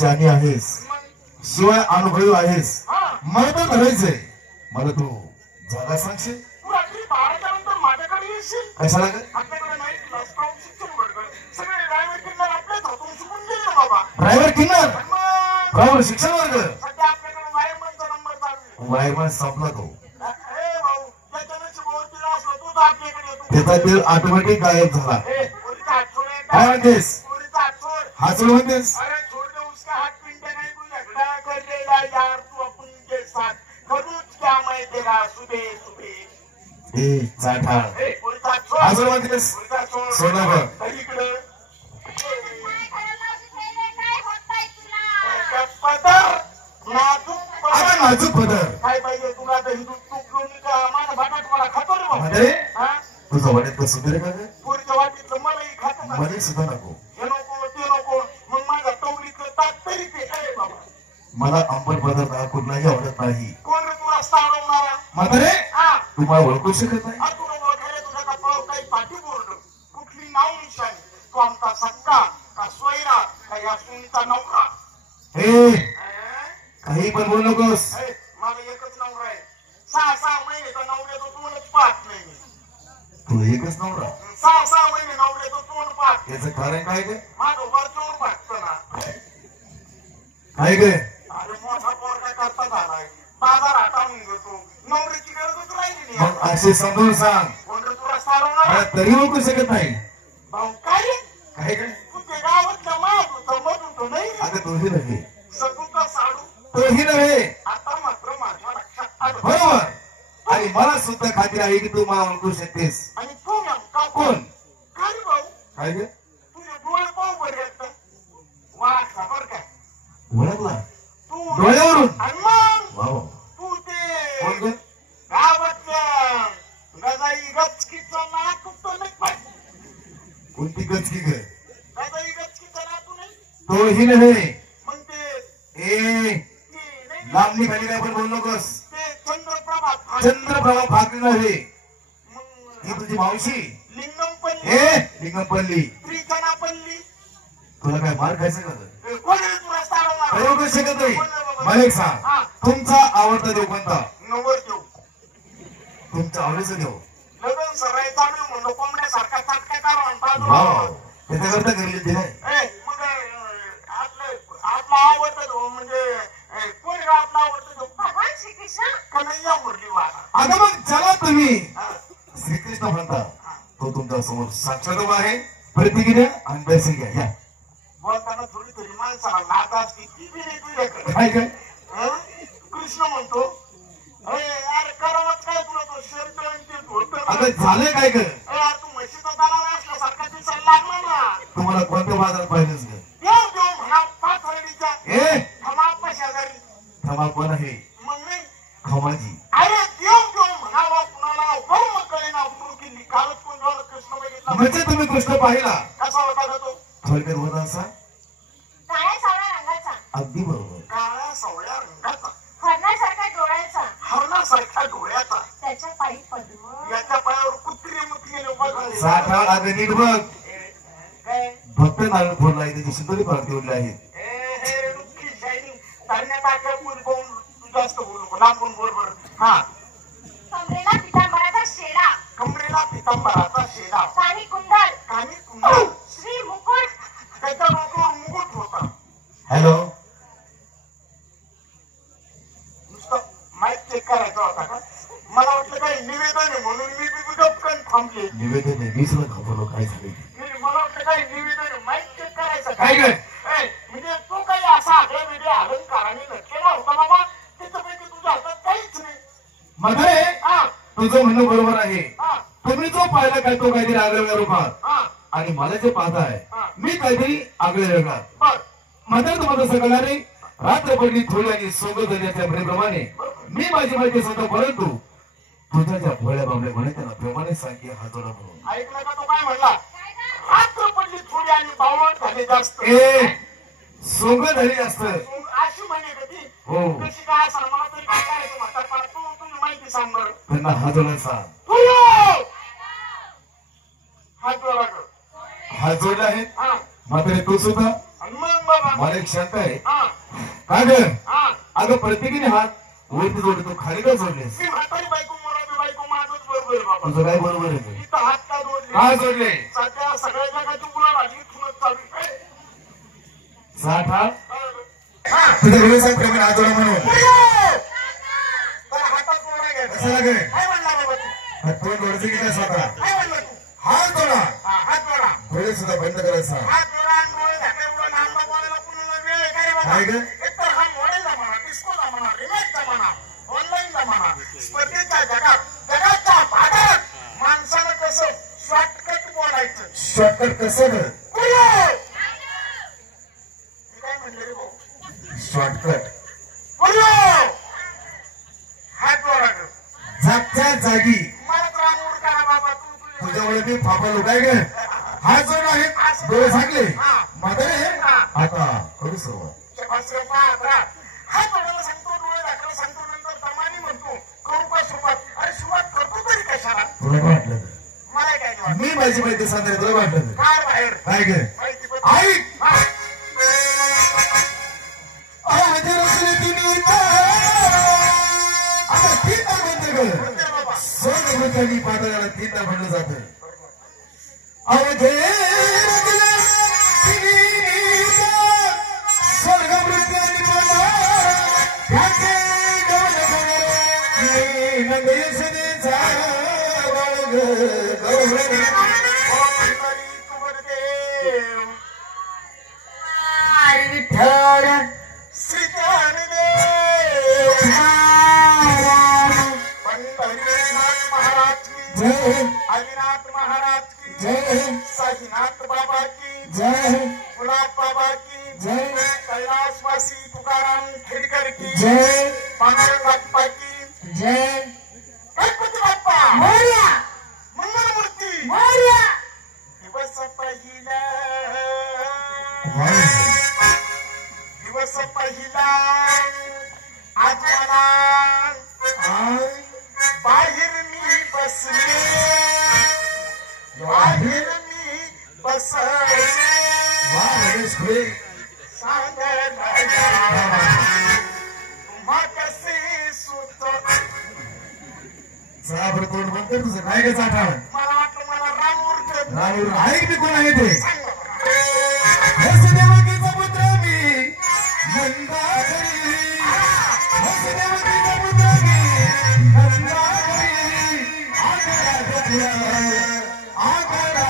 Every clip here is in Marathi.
शानी आहेस शिवाय अनुभवी आहेस मला तर धरायचंय मला तू जागा सांगशील कशाला ड्रायव्हर किन्नर ड्रायव्हर शिक्षण वर्ग वायरमॅन संपला तो त्याचा तेल ऑटोमॅटिक गायब झाला. काय म्हणतेस? हात सोड म्हणतेस? ए चाठाळ हात सोड म्हणतेस? सोडा बघ. नाजूक पदर काय पाहिजे तुला? माझा भाटा तुम्हाला खातो रे बाबा. अरे तुझा वाटेत कसं तरी का ग? पुरीच्या वाटीतलं मलाही खातो का? मला सुद्धा नको. हे नको ते नको. मग माझ्या टवलीचं ताट तरी ते आहे बाबा. मला आंबट पदार्थ कुठलाही आवडत नाही. कोण रे तुला सावरणारा? म्हातारे तू मला ओळखू शकत नाही. तुला ओळखायला तुझ्या कपाळावर काही पाठी बोर्ड कुठली नाव निशाणी? तो आमचा सक्का का सोयरा का या सुनीचा नवरा? ए काही पण बोलू नकोस. मला एकच नवरा आहे. 6 महिन्याचा नवऱ्याचं तोंडच पाहत नाही मी. तू एकच नवरा? 6 महिने नवऱ्याचं तोंड पाहत. याचं कारण काय ग? माझं वरचोर पाहत ना. काय ग? अरे मोठा पोरगा करता झालाय. बाजार हाताळून घेतो. नवऱ्याची गरजच राहिली नाही. मग असे समजून सांग. कोण रे तुला सारवणार? तरी ओळखू शकत नाही. भाऊ काय रे? काय ग? तू ते गावातल्या मधून तो नाही रे? अगं तोही नव्हे. सगुका साडू तोही नव्हे. आता मात्र माझ्या लक्षात आलं. बरोबर. आणि मला सुद्धा खात्री आहे की तू मला ओळखू शकतेस. आणि तू नेमका कोण? काय रे भाऊ? काय ग? तुझे डोळे पाहू बरे आहेत. वा खबर काय? ओळखला तू डोळ्यावरून? आणि मग वाव. तू ते कोण ग? गावातल्या गजाई गचकीचं नाक तो नाही पाहिजे. कोणती गचकी ग? गजाई गचकीचं नाक नाही. तोही नव्हे. मग ते ए नाही लांबणी खाली काय पण बोलू नकोस. ते चंद्रप्रभा चंद्रप्रभा फाकली नव्हे. मग ही तुझी मावशी. लिंगमपल्ली ए लिंगमपल्ली. त्रिचनापल्ली. तुला काय मार खायचं का? कोण रे तुला सारवणार? काय ओळखू शकत नाही. मला एक सांग, तुमचा आवडता देव कोणता? नवरदेव. तुमच्या आवडीचं देव? लग्न सराई चालू म्हणलं कोंबड्यासारखा चाटका करा वाव. त्याच्याकरता गरजेचे आहे. मग आपला आवडतं म्हणजे कोण आपला आवडतं भगवान श्रीकृष्ण कन्हैया मुरलीवाला. आता मग चला तुम्ही श्रीकृष्ण म्हणता तो तुमच्या समोर साक्षात उभा आहे. प्रतिक्रिया आणि पैसे घ्या. या बोलताना थोडी तरी माणसाला नात असते ती बी नाही तुझ्याकडे. काय काय? कृष्ण म्हणतो अरे करावंच काय तुला तो शर्ट आणि ते धोतर. आता झालंय काय कर? तू म्हशीचा दाला असल्यासारखा दिसायला लागला ना. तुम्हाला कोणत्या बाजारात पाहिजेच ग? देव देव म्हणा 5 हळदीचा. ए खमाप्पा शेजारी. खमा कोण आहे? मग नाही खमाजी. अरे देव देव म्हणावा कुणाला वरून कळेना उतरू केली. कालच कोण झालं कृष्ण बघितला म्हणजे तुम्ही कृष्ण पाहिला कसा होता का तो? थोडक्यात होता असा काळ्या सावळ्या रंगाचा, अगदी बरोबर. काळ्या सावळ्या रंगाचा, हरणासारख्या डोळ्याचा, हरणासारख्या डोळ्याचा, त्याच्या पायी पद्म, याच्या पायावर कुत्री मुतलेले उभा झाले. साठा अगं नीट बघ. काय भक्त नारायण फोडला आहे त्याची सुंदरी पार्टी उरली आहे. हे रुक्की शायनिंग करण्यात आल्या बोल तू जास्त बोलू नको. लांबून बोल बरं. हा कमरेला पितांबराचा शेडा, कमरेला पितांबराचा शेडा, कानी कुंडल, कानी कुंडल, श्री मुकुट, त्याच्या डोक्यावर मुकुट होता. हॅलो नुसतं माईक चेक करायचा होता का? मला वाटलं काही निवेदन आहे म्हणून मी गपकन थांबले. निवेदन आहे. मी सुद्धा घाबरलो काय झाले. मला वाटलं काही निवेदन आहे. माईक चेक करायचं काय काय? म्हणजे तू काही असा आगळ्या वेगळ्या अलंकाराने नटलेला होता बाबा. त्याच्यापैकी तुझ्या हातात काहीच नाही. मध्ये हा तुझं म्हणणं बरोबर आहे. हा तुम्ही जो पाहिला काय तो काहीतरी आगळ्या रूपात हा आणि मला जे पाहताय मी काहीतरी आगळ्या वेगळात. बर मात्र तुम्हाला सगळ्याने रात्र पडली थोडी आणि सोंग धरण्याच्या प्रेमाने मी माझी माहिती सांगतो. परंतु तुझ्या ज्या भोळ्या बाबड्या म्हणे त्यांना प्रेमाने सांगे हातोडा म्हणून. ऐकलं का? तो काय म्हणला? रात्र पडली थोडी आणि बावळ झाले जास्त. ए सोंग धरी असत अशी म्हणे कधी हो. कशी काय असं मला तरी काय करायचं म्हणतात. पण तू तुझी माहिती सांग बरं. त्यांना हातोडा सांग. हात जोडा कर. हात जोडले आहेत. हा मात्र तू सुद्धा. आणि मग बाबा मला एक शंका आहे. हा का ग? हा अगं प्रत्येकीने हात वरती जोडले तू खाली का जोडलेस? मी म्हातारी बायको मोराची बायको माझंच बरोबर आहे बाबा. तुझं काय बरोबर आहे? इथं हात का जोडले? काय जोडले? सध्या सगळ्या जगाची उलाढ आली इथूनच चालू आहे. साठा हा. तुझ्या वेळेस प्रेमाने हात जोडा म्हणून. तर हातात जोडा घ्यायचा. कशाला गे? काय म्हणला बाबा तू? हात तोंड जोडायचं की काय स्वतः? काय म्हणला तू? हात जोडा. हात जोडा. डोळे सुद्धा बंद करायचा. हात जोडा आणि डोळे झाकले. एवढं नांदा बोलायला कुणाला वेळ आहे का रे बाबा? काय ग? एकतर हा मोबाईल जमाना, डिस्को जमाना, रिमेक जमाना, ऑनलाईन जमाना, स्पर्धेच्या जगाच्या भागात माणसानं कसं शॉर्टकट बोलायचं. शॉर्टकट कसं ग? मी काय म्हणले रे भाऊ? शॉर्टकट. हात जोडा ग. जागच्या जागी मला तर रामूर करा बाबा. तू तुझ्यामुळे मी फापा लुटाय ग. हात जोड आहेत. डोळे झाकले. म्हातारे आता करू सुरुवात. हात जोडायला सांगतो, डोळे दाखवायला सांगतो, नंतर दमानी म्हणतो करू का सुरुवात. अरे सुरुवात करतो तरी कशाला? तुला काय वाटलं ग? मला काय नाही वाटत. मी माझी माहिती सांगते. तुला वाटलं ग? काय बाहेर काय ग? माहिती पण ऐक. सोनवृत्तानी पादळाला तीनदा म्हणलं जातं. अवधे स्वर्गवृत्तानी विठ्ठल श्री पंढरीनाथ महाराज की जय. आदिनाथ महाराज की जय. साईनाथ बाबा की जय. गुलाब बाबा की जय. कैलासवासी तुकाराम खेडकर की जय. पांडुरंग बाप्पा की जय. गणपती बाप्पा मोरया. मंगलमूर्ती मोरया. दिवस पहिला आज मला बाहेर मी बसले. बाहेर मी बसले. सांगायला तुम्हा कसे सुत. साबर तोंड बंद कर तुझं. काय ग चाटा? मला वाटलं मला रामूर रामूर आहे की कोण आहे ते? सांग देवकीचा पुत्र मी मंदारी. देवकीचा पुत्र मी मंदारी. आगरा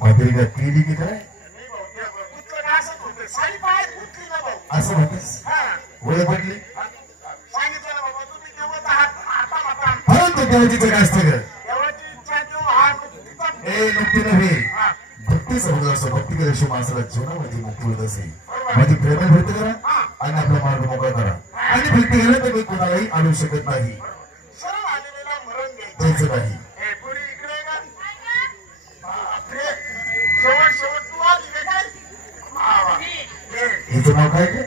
पत्रिका केली की काय असं म्हणतेस ओळख पटली परंतु देवाची काय असतं ग नुकतीनं असं भक्ती केल्याशिवाय माणसाला जीवनामध्ये मुक्ती होत असे. माझी प्रेम भक्ती करा आणि आपला मार्ग मोकळा करा. आणि भक्ती केलं तर मी कोणालाही आणू शकत नाही. सरळ आलेला मरण द्यायचं नाही. हे पुढे इकडे का बापरे, शेवट तू आली का काय? हिचं नाव काय ते?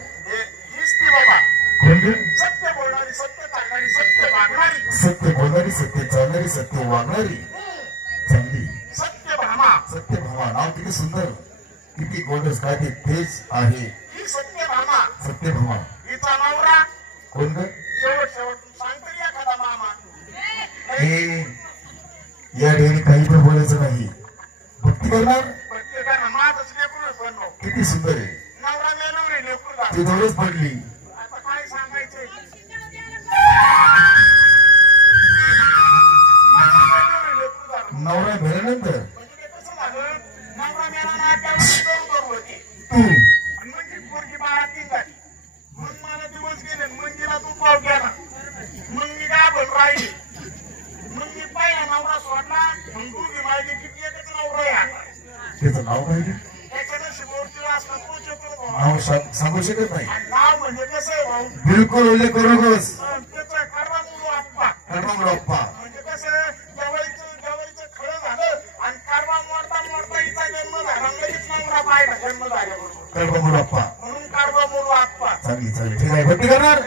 हीच ती बाबा, कोणते? सत्य बोलणारी, सत्य चालणारी, सत्य वागणारी, सत्य बोलणारी, सत्य चालणारी, सत्य वागणारी, चांगली सत्य भामा. सत्यभामा. नाव किती सुंदर, किती गोंडस, काय ते तेज आहे. ही सत्य भामा. सत्यभामा. हिचा नवरा कोण ग? शेवट सांगतो एखादा मामा. हे या ठिकाणी काही पण बोलायचं नाही. भक्ती करणार. प्रत्येकानं माझंच लेकरू बनलो. किती सुंदर आहे. नवरा मेलवरी लेकरू झालं. ती जवळच पडली. आता काय सांगायचंय? नवरा मेल्यानंतर म्हणजे ते कसं झालं, नवरा मेला ना त्यावेळी दोन होती तू आणि म्हणजे पोरगी बाळातीन झाली. मग मला दिवस गेले, मंदिरात तू पाव गेला, मग मी गाभण राहिली. मग मी पहिला नवरा सोडला, मग दुधी माहिती किती एकच नवरा आहे. त्याचं नाव काय ते? त्याच्यानं शिवोरती असला तो चतुर नाव सांगू शकत नाही. नाव म्हणजे कसं आहे भाऊ, बिलकुल उल्लेख करू नकोस. त्याचा कडवा मुलू आप्पा. कडमंगडप्पा. म्हणजे कसं जवळचं खरं झालं आणि कडवा मोडता हिचा जन्म झाला, लगेच नवरा पाहिला जन्म झाल्याबरोबर, कडमंगडप्पा. म्हणून कडवा मुलू आप्पा. चांगली चांगली. ठीक आहे. भक्ती करणार.